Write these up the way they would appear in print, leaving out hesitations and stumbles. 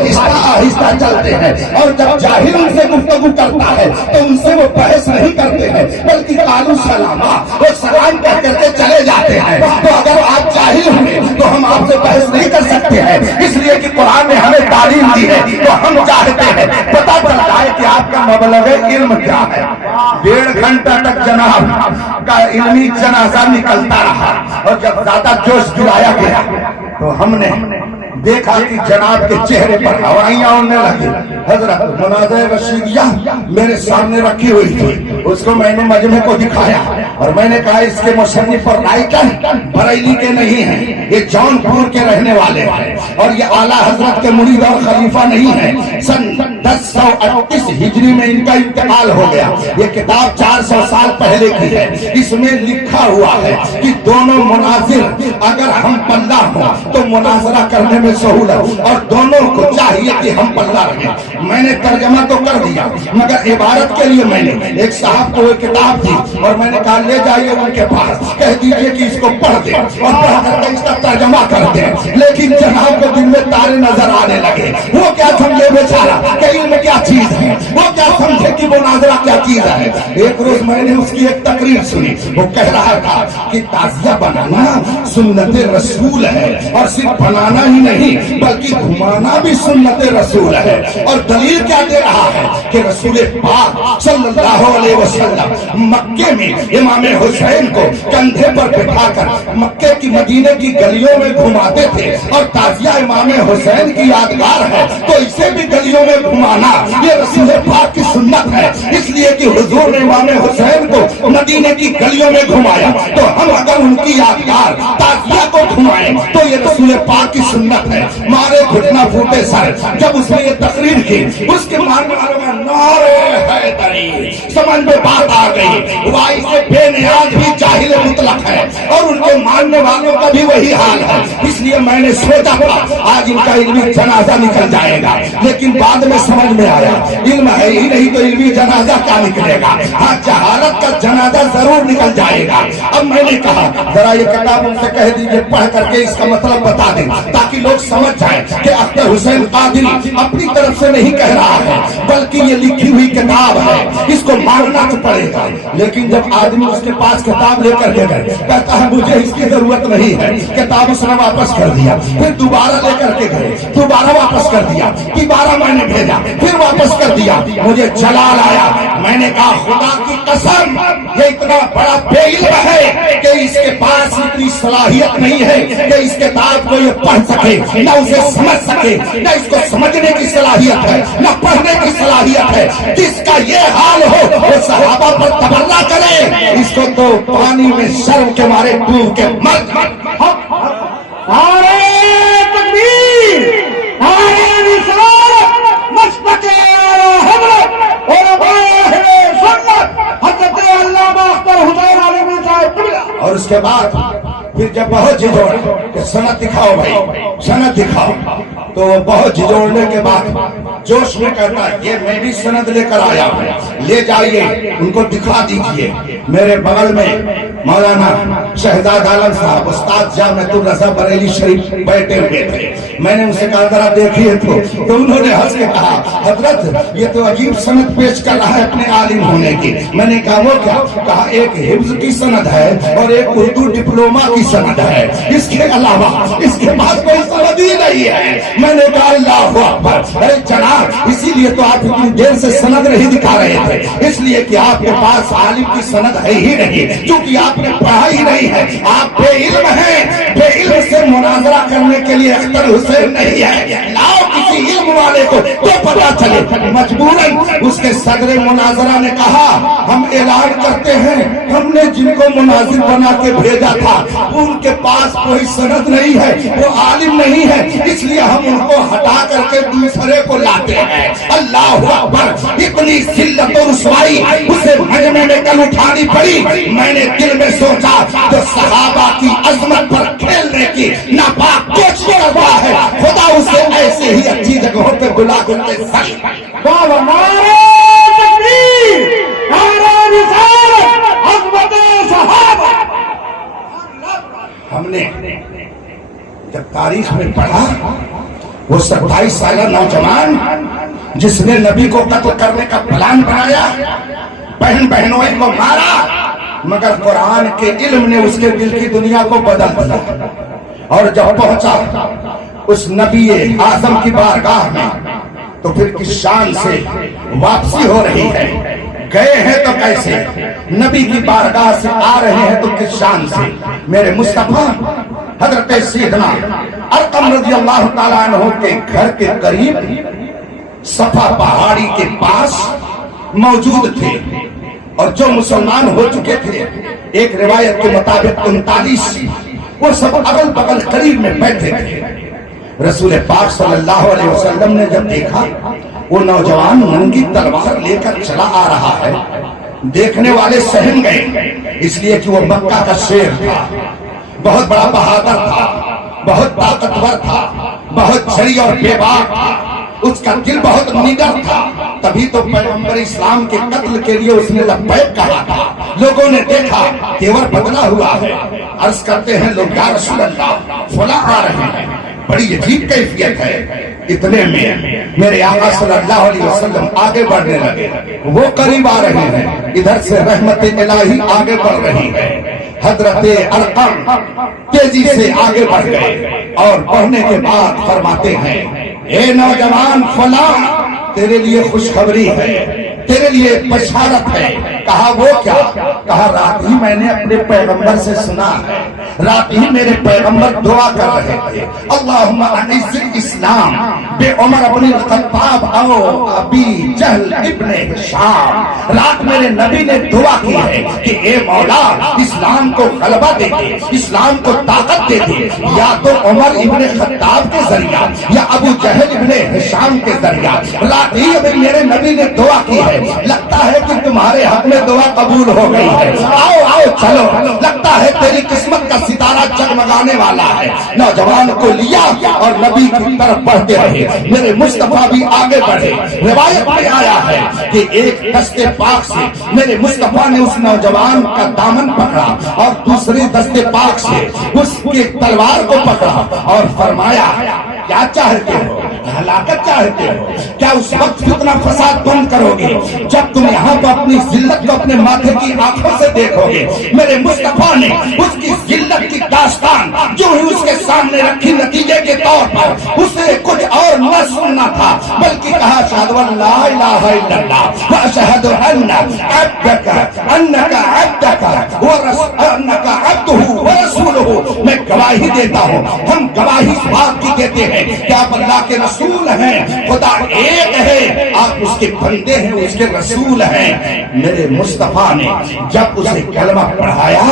آہستہ آہستہ چلتے ہیں، اور جب جاہل ان سے گفتگو کرتا ہے تو ان سے وہ بحث نہیں کرتے ہیں بلکہ قالوا سلاما، وہ سلام کہہ کر کے چلے جاتے ہیں۔ تو اگر آپ جاہل ہیں تو ہم آپ سے بحث نہیں کر سکتے ہیں، اس لیے کہ قرآن نے ہمیں تعلیم دی ہے، تو ہم چاہتے ہیں پتہ چلتا ہے کہ آپ کا مبلغ علم کیا ہے۔ 1.5 گھنٹہ تک جناب کا علمی جنازہ نکلتا رہا، اور جب زیادہ جوش دلایا گیا تو ہم نے دیکھا کہ جناب کے چہرے پر ہوائیاں اڑنے لگی۔ حضرت مناظر رشیدیہ میرے سامنے رکھی ہوئی تھی، اس کو میں نے مجمع کو دکھایا اور میں نے کہا اس کے مصنف اور رائٹر بریلی کے نہیں ہیں، یہ جونپور کے رہنے والے ہیں، اور یہ اعلیٰ حضرت کے مرید اور خلیفہ نہیں ہیں۔ سن 1038 ہجری میں ان کا انتقال ہو گیا۔ یہ کتاب 400 سال پہلے کی ہے، اس میں لکھا ہوا ہے کہ دونوں مناظر اگر ہم پلہ ہوں تو مناظرہ کرنے میں سہولت، اور دونوں کو چاہیے کہ ہم پلہ رہیں۔ میں نے ترجمہ تو کر دیا، مگر عبارت کے لیے میں نے ایک صاحب کو ایک کتاب دی اور میں نے کہا لے جائیے ان کے پاس، کہہ دیجئے کہ اس کو پڑھ دیں اور پڑھ کر کے اس کا ترجمہ کر دیں۔ لیکن جناب کو دن میں تارے نظر آنے لگے، وہ کیا سمجھے بیچارہ کہ علم کیا چیز ہے، وہ کیا سمجھے کہ مناظرہ کیا چیز ہے۔ ایک روز میں نے اس کی ایک تقریر سنی، وہ کہہ رہا تھا کہ تعزیہ بنانا سنت رسول ہے، اور صرف بنانا ہی نہیں بلکہ گھمانا بھی سنت رسول ہے۔ اور دلیل کیا دے رہا ہے کہ رسول پاک صلی اللہ علیہ وسلم مکے میں امام حسین کو کندھے پر بٹھا کر مکے کی مدینے کی گلیوں میں گھماتے تھے، اور تعزیہ امام حسین کی یادگار ہے تو اسے بھی گلیوں میں گھمانا یہ رسول پاک کی سنت ہے۔ اس لیے کہ حضور نے امام حسین کو مدینے کی گلیوں میں گھمایا، تو ہم اگر ان کی یادگار تعزیہ کو گھمائیں تو یہ رسول پاک کی سنت ہے۔ مارے گھٹنا پھوٹے سر جب اس نے یہ تقریر کی، اس کے ماننے والوں میں نعرے حیدری، سمجھ میں بات آ گئی۔ وائی سے بے نیاز بھی جاہل مطلق ہے، اور ان کے ماننے والوں کا بھی وہی حال ہے۔ اس لیے میں نے سوچا تھا آج ان کا علمی جنازہ نکل جائے گا، لیکن بعد میں سمجھ میں آیا علم ہے ہی نہیں تو علمی جنازہ کیا نکلے گا۔ ہاں جہالت کا جنازہ ضرور نکل جائے گا۔ اب میں نے کہا ذرا یہ کتاب ان سے کہہ دیجیے پڑھ کر کے اس کا مطلب بتا دیں تاکہ لوگ سمجھ جائیں کہ اختر حسین قادری اپنی طرف سے نہیں کہہ رہا ہے بلکہ یہ لکھی ہوئی کتاب ہے، اس کو ماننا تو پڑے گا۔ لیکن جب آدمی اس کے پاس کتاب لے کر کے گئے، کہتا ہے مجھے اس کی ضرورت نہیں ہے، کتاب اس نے واپس کر دیا۔ پھر دوبارہ لے کر کے گئے، دوبارہ واپس کر دیا، دوبارہ میں نے بھیجا، پھر واپس کر دیا۔ مجھے جلال آیا، میں نے کہا خدا کی قسم یہ اتنا بڑا بے علم ہے کہ اس کے پاس اتنی صلاحیت نہیں ہے کہ اس کتاب کو یہ پڑھ سکے، نہ اسے سمجھ سکے، نہ اس کو سمجھنے کی صلاحیت ہے، نہ پڑھنے کی صلاحیت ہے۔ جس کا یہ حال ہو وہ صحابہ پر تبرہ کرے، اس کو تو پانی میں شرم کے مارے ڈوب کے مر جائے۔ نعرہ تکبیر، نعرہ رسالت، مسلک اعلیٰ حضرت علماء اہل سنت حضرت علامہ اختر حسین عالمی صاحب قبلہ۔ اور اس کے بعد پھر جب بہت جھجوڑا کہ سند دکھاؤ بھائی، سند دکھاؤ، تو وہ بہت جھجوڑنے کے بعد جوش میں کہتا ہے یہ میں بھی سند لے کر آیا ہوں، لے جائیے ان کو دکھا دیجئے۔ میرے بغل میں مولانا شہزاد عالم صاحب استاد جامعۃ الرضا بریلی شریف بیٹھے ہوئے تھے۔ میں نے ان سے کہا ذرا دیکھیے تو انہوں نے ہنس کے کہا حضرت یہ تو عجیب سند پیش کر رہا ہے اپنے عالم ہونے کی۔ میں نے کہا وہ کیا؟ کہا ایک حفظ کی سند ہے اور ایک اردو ڈپلوما کی سند ہے، اس کے علاوہ اس کے بعد کوئی سند ہی نہیں ہے۔ میں نے کہا اللہ اکبر، ارے جناب اسی لیے تو آپ اتنی دیر سے سند نہیں دکھا رہے تھے، اس لیے کہ آپ کے پاس عالم کی سند ہے ہی نہیں، کیونکہ آپ نے پڑھا ہی نہیں ہے، آپ بے علم ہیں۔ بے علم سے مناظرہ کرنے کے لیے اختر حسین نہیں ہے، لاؤ کسی علم والے کو تو پتا چلے۔ مجبوراً اس کے صدر مناظرہ نے کہا ہم اعلان کرتے ہیں ہم نے جن کو مناظر بنا کے بھیجا تھا ان کے پاس کوئی سند نہیں ہے، وہ عالم نہیں ہے، اس لیے ہم ان کو ہٹا کر کے دوسرے کو لاتے ہیں۔ اللہ اکبر، اتنی ذلت و رسوائی اسے مجمع میں کل اٹھانی پڑی۔ میں نے دل میں سوچا جو صحابہ کی عظمت پر کھیلنے کی ناپاک کوشش کرتا ہے خدا اسے ایسے ہی اچھی جگہوں پہ بلا کر کے سر بابا نعرہ تکبیر، نعرہ رسالت، عظمت صحابہ۔ ہم نے جب تاریخ میں پڑھا وہ 27 سالہ نوجوان جس نے نبی کو قتل کرنے کا پلان بنایا، بہن بہنوں کو مارا، مگر قرآن کے علم نے اس کے دل کی دنیا کو بدل دیا۔ اور جب پہنچا اس نبی اعظم کی بارگاہ میں تو پھر کس شان سے واپسی ہو رہی ہے، گئے ہیں تو کیسے، نبی کی بارگاہ سے آ رہے ہیں تو کس شان سے۔ میرے مصطفیٰ حضرت سیدنا ارقم رضی اللہ تعالیٰ عنہ کے گھر کے قریب صفا پہاڑی کے پاس موجود تھے، اور جو مسلمان ہو چکے تھے ایک روایت کے مطابق 39 وہ سب اگل بغل قریب میں بیٹھے تھے۔ رسول پاک صلی اللہ علیہ وسلم نے جب دیکھا وہ نوجوان ننگی تلوار لے کر چلا آ رہا ہے، دیکھنے والے سہم گئے، اس لیے کہ وہ مکہ کا شیر تھا، بہت بڑا بہادر تھا، بہت طاقتور تھا، بہت جری اور بے باک تھا، اس کا دل بہت نڈر تھا، تبھی تو پیغمبر اسلام کے قتل کے لیے اس نے لبیک کہا تھا۔ لوگوں نے دیکھا تیور بدلا ہوا ہے، عرض کرتے ہیں لوگ یا رسول اللہ فلاں آ رہے ہیں، بڑی عجیب کیفیت ہے۔ اتنے میں میرے آقا صلی اللہ علیہ وسلم آگے بڑھنے لگے، وہ قریب آ رہے ہیں، ادھر سے رحمت الہی آگے بڑھ رہی ہے۔ حضرت ارقم تیزی سے آگے بڑھ گئے اور بڑھنے کے بعد فرماتے ہیں اے نوجوان فلاں، تیرے لیے خوشخبری ہے، تیرے لیے بشارت ہے۔ کہا وہ کیا؟ کہا رات ہی میں نے اپنے پیغمبر سے سنا ہے، رات ہی میرے پیغمبر دعا کر رہے تھے اللہم اعز الاسلام بے عمر ابن الخطاب او ابی جہل ابن ہشام۔ رات میرے نبی نے دعا کی ہے کہ اے مولا اسلام کو غلبہ دے دے، اسلام کو طاقت دے دے، یا تو عمر ابن خطاب کے ذریعہ یا ابو جہل ابن ہشام کے ذریعہ۔ رات ہی ابھی میرے نبی نے دعا کی ہے، لگتا ہے کہ تمہارے حق میں دعا قبول ہو گئی ہے، آؤ آؤ چلو، لگتا ہے تیری قسمت کا ستارہ جگمگانے والا ہے۔ نوجوان کو لیا اور نبی کی طرف بڑھتے رہے، میرے مصطفیٰ بھی آگے بڑھے۔ روایت میں آیا ہے کہ ایک دستے پاک سے میرے مصطفیٰ نے اس نوجوان کا دامن پکڑا اور دوسری دستے پاک سے اس کی تلوار کو پکڑا اور فرمایا کیا چاہتے ہو؟ ہلاکت چاہتے ہو؟ کیا اس وقت فتنہ فساد بند کرو گے جب تم یہاں پر اپنی ذلت کو اپنے ماتھے کی آنکھوں سے دیکھو گے؟ میرے مصطفیٰ نے اس کی ذلت کی داستان جو ہی اس کے سامنے رکھی، نتیجے کے طور پر اسے کچھ اور نہ سننا تھا بلکہ کہا اشہد ان لا الہ الا اللہ واشہد ان عبدک انک عبدک انک عبدہ ورسولہ۔ میں گواہی دیتا ہوں، ہم گواہی اس بات کی دیتے ہیں کہ آپ اللہ کے رسول ہیں، خدا ایک ہے، آپ اس کے بندے ہیں، اس کے رسول ہیں۔ میرے مصطفیٰ نے جب اسے کلمہ پڑھایا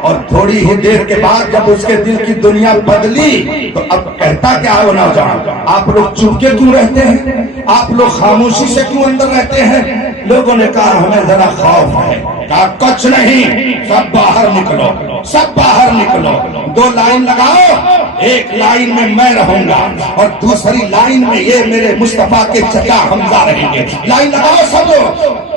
اور تھوڑی ہی دیر کے بعد جب اس کے دل کی دنیا بدلی تو اب کہتا کیا ہے وہ نوجوان، آپ لوگ چپ کے کیوں رہتے ہیں؟ آپ لوگ خاموشی سے کیوں اندر رہتے ہیں؟ لوگوں نے کہا ہمیں ذرا خوف ہے۔ کہا کچھ نہیں، سب باہر نکلو، سب باہر نکلو، دو لائن لگاؤ، ایک لائن میں میں رہوں گا اور دوسری لائن میں یہ میرے مصطفیٰ کے چچا حمزہ رہیں گے۔ لائن لگاؤ سب لوگ۔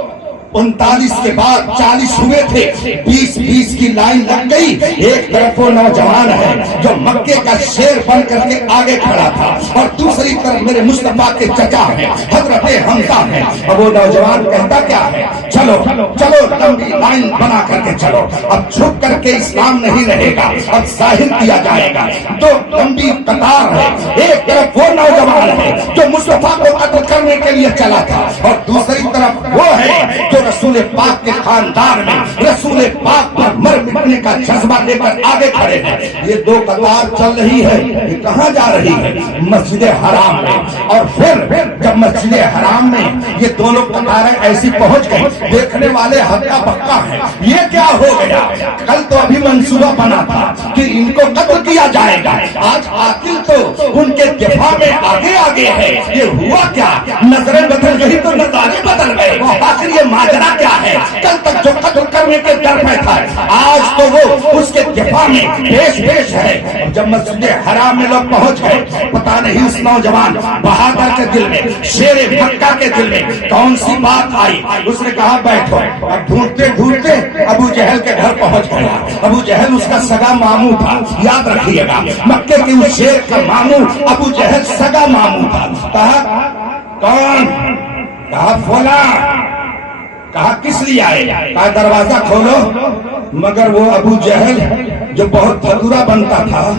39 کے بعد 40 ہوئے تھے، 20 کی لائن لگ گئی۔ ایک طرف وہ نوجوان ہے جو مکے کا شیر بن کر کے آگے کھڑا تھا اور دوسری طرف میرے مصطفیٰ کے چچا ہیں حضرت حمزہ ہیں، اور وہ نوجوان کہتا کیا ہے چلو چلو لمبی لائن بنا کر کے چلو، اب چھپ کر کے اسلام نہیں رہے گا، اب ظاہر کیا جائے گا۔ تو لمبی قطار ہے، ایک طرف وہ نوجوان ہے جو مصطفیٰ کو قتل کرنے کے لیے چلا تھا اور دوسری طرف وہ ہے جو رسول پاک کے خاندان میں رسول پاک پر مر مٹنے کا جذبہ لے کر آگے کھڑے ہیں۔ یہ دو قطار چل رہی ہے، یہ کہاں جا رہی ہے؟ مسجد حرام میں۔ اور پھر جب مسجد حرام میں یہ دونوں قطاریں ایسی پہنچ گئی، دیکھنے والے ہکا بکا ہیں، یہ کیا ہو گیا؟ کل تو ابھی منصوبہ بنا تھا کہ ان کو قتل کیا جائے گا، آج قاتل تو ان کے دفاع میں آگے آگے ہے۔ یہ ہوا کیا؟ نظریں بدل گئی تو نظارے بدل گئے۔ آخر یہ ماجرا کیا ہے؟ کل تک جو قتل کرنے کے ڈر میں تھا آج تو وہ اس کے دفاع میں پیش ہے۔ جب مسجد حرام میں لوگ پہنچ گئے، پتہ نہیں اس نوجوان بہادر کے دل میں شیر مکہ مکہ کے دل میں کون سی بات آئی؟ اس نے کہا بیٹھو. اب ڈھونڈتے ڈھونڈتے ابو جہل کے گھر پہنچ گیا. ابو جہل اس کا سگا ماموں تھا. یاد رکھیے گا مکے کے اس شیر کا ماموں ابو جہل سگا ماموں تھا. کہا کون؟ کہا فلاں. کہا کس لیے آئے؟ کہا دروازہ کھولو. مگر وہ ابو جہل جو بہت بھتورا بنتا تھا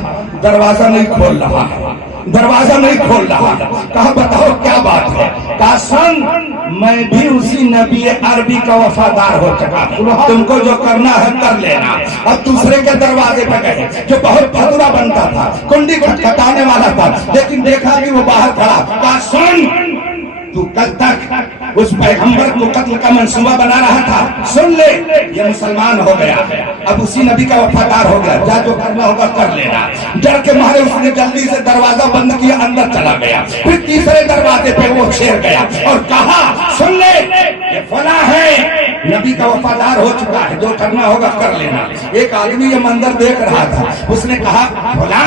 دروازہ نہیں کھول رہا ہے، دروازہ نہیں کھول رہا. کہا بتاؤ کیا بات ہے؟ کہا سن میں بھی اسی نبی عربی کا وفادار ہو چکا ہوں، تم کو جو کرنا ہے کر لینا. اب دوسرے کے دروازے پہ گئے جو بہت بھتورا بنتا تھا، کنڈی کو کھٹانے والا تھا، لیکن دیکھا کہ وہ باہر کھڑا. کہا سن تو کل تک اس پیغمبر کو قتل کا منصوبہ بنا رہا تھا، سن لے یہ مسلمان ہو گیا، اب اسی نبی کا وفادار ہو گیا، جا جو کرنا ہوگا کر لینا. ڈر کے مارے اس نے جلدی سے دروازہ بند کیا، اندر چلا گیا. پھر تیسرے دروازے پہ وہ شیر گیا اور کہا سن لے یہ فلاں ہے، نبی کا وفادار ہو چکا ہے، جو کرنا ہوگا کر لینا. ایک آدمی یہ منظر دیکھ رہا تھا. اس نے کہا فلاں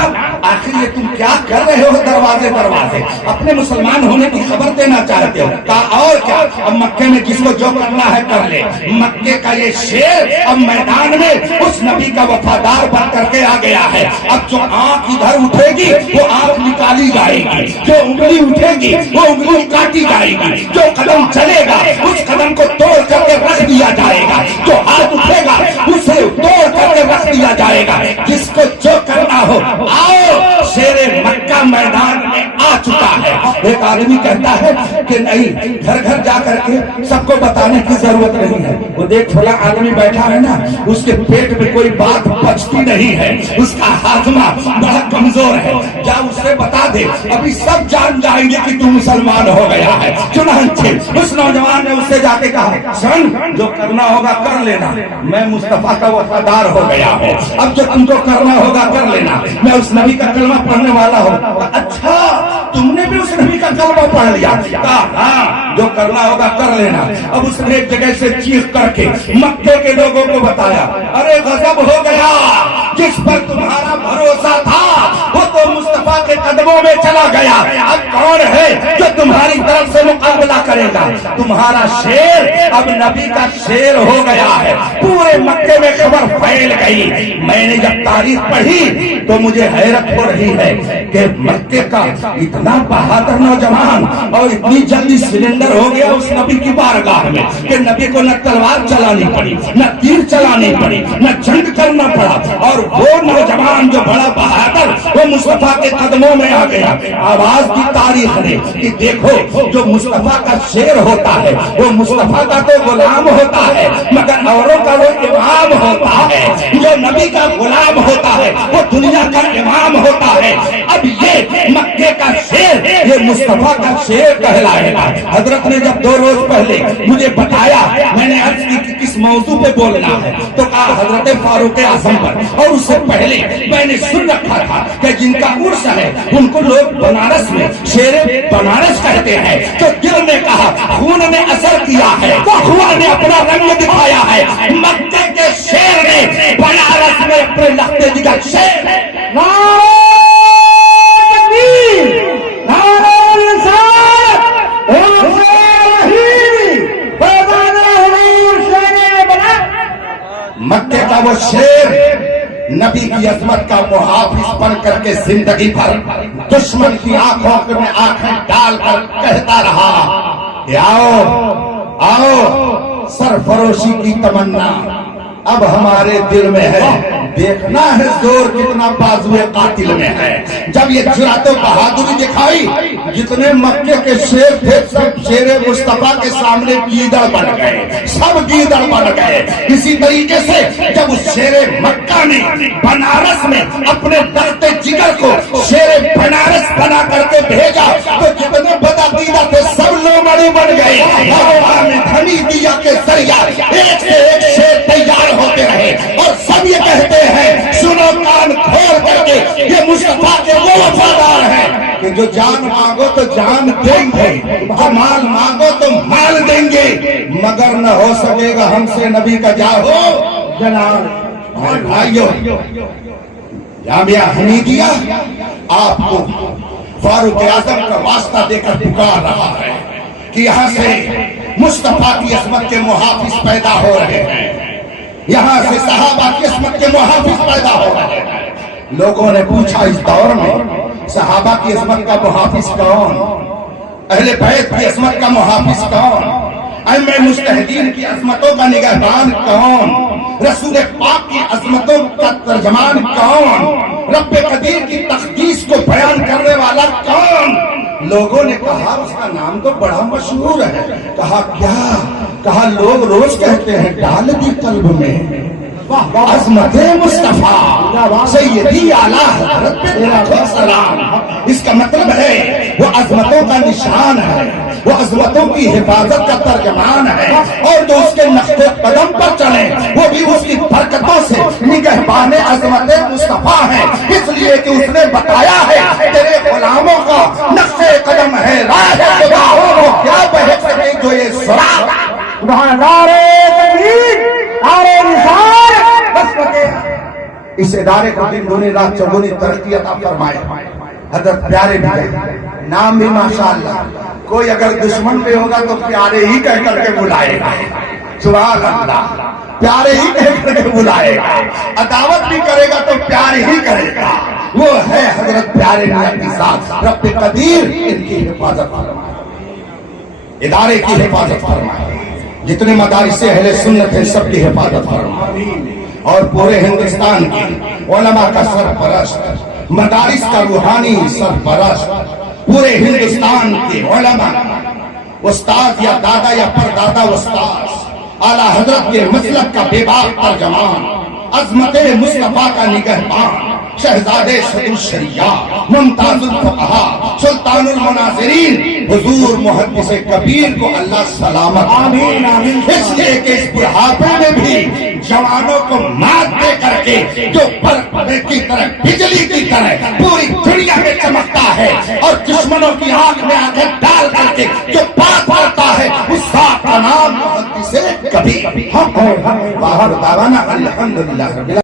آخر یہ تم کیا کر رہے ہو دروازے دروازے؟ اپنے مسلمان ہونے کی خبر دینا چاہتے ہو؟ کہا اور کیا، اب مکے میں جس کو جو کرنا ہے کر لے. مکے کا یہ شیر اب میدان میں اس نبی کا وفادار بن کر کے آ گیا ہے. اب جو آنکھ ادھر اٹھے گی وہ آنکھ نکالی جائے گی، جو انگلی اٹھے گی وہ انگلی کاٹی جائے گی، جو قدم چلے گا اس قدم کو توڑ کر کے رکھ دیا جائے گا، جو ہاتھ اٹھے گا اسے توڑ کر کے رکھ دیا جائے گا. جس کو جو کرنا ہو آؤ، شیر مکہ میدان میں آ چکا ہے. ایک آدمی کہتا ہے کہ نہیں، گھر گھر جا کر کے سب کو بتانے کی ضرورت نہیں ہے. وہ دیکھ فلاں آدمی بیٹھا ہے نا، اس کے پیٹ میں کوئی بات پچتی نہیں ہے، اس کا ہاضمہ بڑا کمزور ہے، جا اسے بتا دے، ابھی سب جان جائیں گے کہ تو مسلمان ہو گیا ہے. چنانچہ اس نوجوان نے اسے جا کے کہا سن جو کرنا ہوگا کر لینا، میں مصطفیٰ کا وفادار ہو گیا ہوں، اب جو تم کو کرنا ہوگا کر لینا، میں اس نبی کا کلمہ پڑھنے والا ہوں. اچھا تم نے بھی اس نبی کا کلمہ پڑھ لیا؟ کہا ہاں جو کرنا ہوگا کر لینا. اب اس نے ایک جگہ سے چیخ کر کے مکے کے لوگوں کو بتایا ارے غضب ہو گیا، جس پر تمہارا بھروسہ تھا وہ تو مصطفیٰ کے قدموں میں چلا گیا. اب کون ہے جو تمہاری طرف سے مقابلہ کرے گا؟ تمہارا شیر اب نبی کا شیر ہو گیا ہے. پورے مکے میں خبر پھیل گئی. میں نے جب تاریخ پڑھی تو مجھے حیرت ہو رہی ہے کہ مکے کا اتنا بہادر نوجوان اور اتنی جلدی سلنڈر ہو گیا اس نبی کی بارگاہ میں کہ نبی کو نہ تلوار چلانی پڑی، نہ تیر چلانی پڑی، نہ جنگ کرنا پڑا، اور وہ نوجوان جو بڑا بہادر وہ مصطفیٰ کے قدموں میں آ گیا. آواز کی تاریخ نے کہ دیکھو جو مصطفیٰ کا شیر ہوتا ہے وہ مصطفیٰ کا تو غلام ہوتا ہے مگر اوروں کا وہ امام ہوتا ہے. جو نبی کا غلام ہوتا ہے وہ دنیا کا امام ہوتا ہے. اب یہ مکے کا شیر یہ مصطفیٰ کا شیر کہلائے گا. حضرت نے جب 2 روز پہلے مجھے بتایا، میں نے عرض کی کہ کس موضوع پہ بولنا ہے تو کہا حضرت فاروق اعظم پر. اور اس سے پہلے میں نے سن رکھا تھا کہ جن کا عرس ہے ان کو لوگ بنارس میں شیر بنارس کہتے ہیں. تو دل نے کہا خون نے اثر کیا ہے، وہ خون نے اپنا رنگ دکھایا ہے. مکے کے شیر نے بنارس میں اپنے لختے دکھا. شیر مکے کا وہ شیر نبی کی عظمت کا محافظ بن کر کے زندگی بھر دشمن کی آنکھوں میں آنکھیں ڈال کر کہتا رہا کہ آؤ آؤ، سرفروشی کی تمنا اب ہمارے دل میں ہے، دیکھنا ہے زور کتنا بازوئے قاتل میں ہے. جب یہ جرأت و بہادری دکھائی جتنے مکے کے شیر تھے سب شیر مصطفیٰ کے سامنے گیدڑ بن گئے، سب گیدڑ بن گئے. اسی طریقے سے جب اس شیر مکہ نے بنارس میں اپنے درد جگر کو شیر بنارس بنا کر کے بھیجا تو جتنے بدعقیدہ تھے سب لومڑی بن گئے. ہوا میں دھنی دیا کے ذریعہ ایک سے ایک شیر تیار ہوتے رہے اور سب یہ کہتے ہیں سنو کان کھول کر کے یہ مصطفیٰ کے وہ وفادار ہیں کہ جو جان مانگو تو جان دیں گے، جو مال مانگو تو مال دیں گے، مگر نہ ہو سکے گا ہم سے نبی کا جاہو جلال. اور بھائیو جامعہ حمیدیہ آپ کو فاروق اعظم کا واسطہ دے کر پکار رہا ہے کہ یہاں سے مصطفیٰ کی عظمت کے محافظ پیدا ہو رہے ہیں، یہاں سے صحابہ کی عظمت کے محافظ پیدا ہو رہے ہیں۔ لوگوں نے پوچھا اس دور میں صحابہ کی عظمت کا محافظ کون، اہل بیت کی عظمت کا محافظ کون، ائمہ مجتہدین کی عظمتوں کا نگہبان کون، رسول پاک کی عظمتوں کا ترجمان کون، رب قدیر کی تقدیس کو بیان کرنے والا کون؟ لوگوں نے کہا اس کا نام تو بڑا مشہور ہے۔ کہا کیا؟ کہا لوگ روز کہتے ہیں ڈال دی قلب میں عظمت مصطفیٰ سیدی اعلیٰ حضرت پہ لاکھوں سلام۔ اس کا مطلب ہے وہ عظمتوں کا نشان ہے، وہ عظمتوں کی حفاظت کا ترجمان ہے، اور جو اس کے نقش قدم پر چلے وہ بھی اس کی برکتوں سے نگہبان عظمت مصطفیٰ ہے، اس لیے کہ اس نے بتایا ہے تیرے غلاموں کا نقش قدم ہے راہ خدا، وہ کیا بہک سکے جو یہ سراغ۔ نعرہ تکبیر، نعرہ رسالت، بس بتے اس ادارے کو دن دونی رات چوگنی ترقی عطا فرمائے۔ حضرت پیارے بھی ہیں، نام بھی ماشاءاللہ، کوئی اگر دشمن بھی ہوگا تو پیارے ہی کہہ کر کے بلائے گا، سبحان اللہ، پیارے ہی کہہ کر کے بلائے گا، عداوت بھی کرے گا تو پیارے ہی کرے گا۔ وہ ہے حضرت پیارے نائب کی ذات، رب قدیر ان کی حفاظت فرمائے، ادارے کی حفاظت فرمائے، جتنے مدارس اہل سنت ہیں سب کی حفاظت فرمائے، اور پورے ہندوستان کی علماء کا سرپرست، مدارس کا روحانی سرپرست، پورے ہندوستان کے علماء، استاد یا دادا یا پردادا استاد، اعلیٰ حضرت کے مسلک کا بے باک ترجمان، عظمت مصطفیٰ کا نگہبان، شہزادے صدر الشریعہ، ممتاز الفقہاء، سلطان المناظرین، حضور محدث کبیر کو اللہ سلامت، آمین آمین۔ اس لیے کہ اس بڑھاپے میں بھی جوانوں کو مات دے کر کے جو برق کی طرح بجلی کی طرح پوری دنیا میں چمکتا ہے، اور دشمنوں کی آنکھ میں آنکھیں ڈال کر کے جو بات کرتا ہے اس ذات کا نام محدث کبیر۔ باہر دعوانا الحمدللہ۔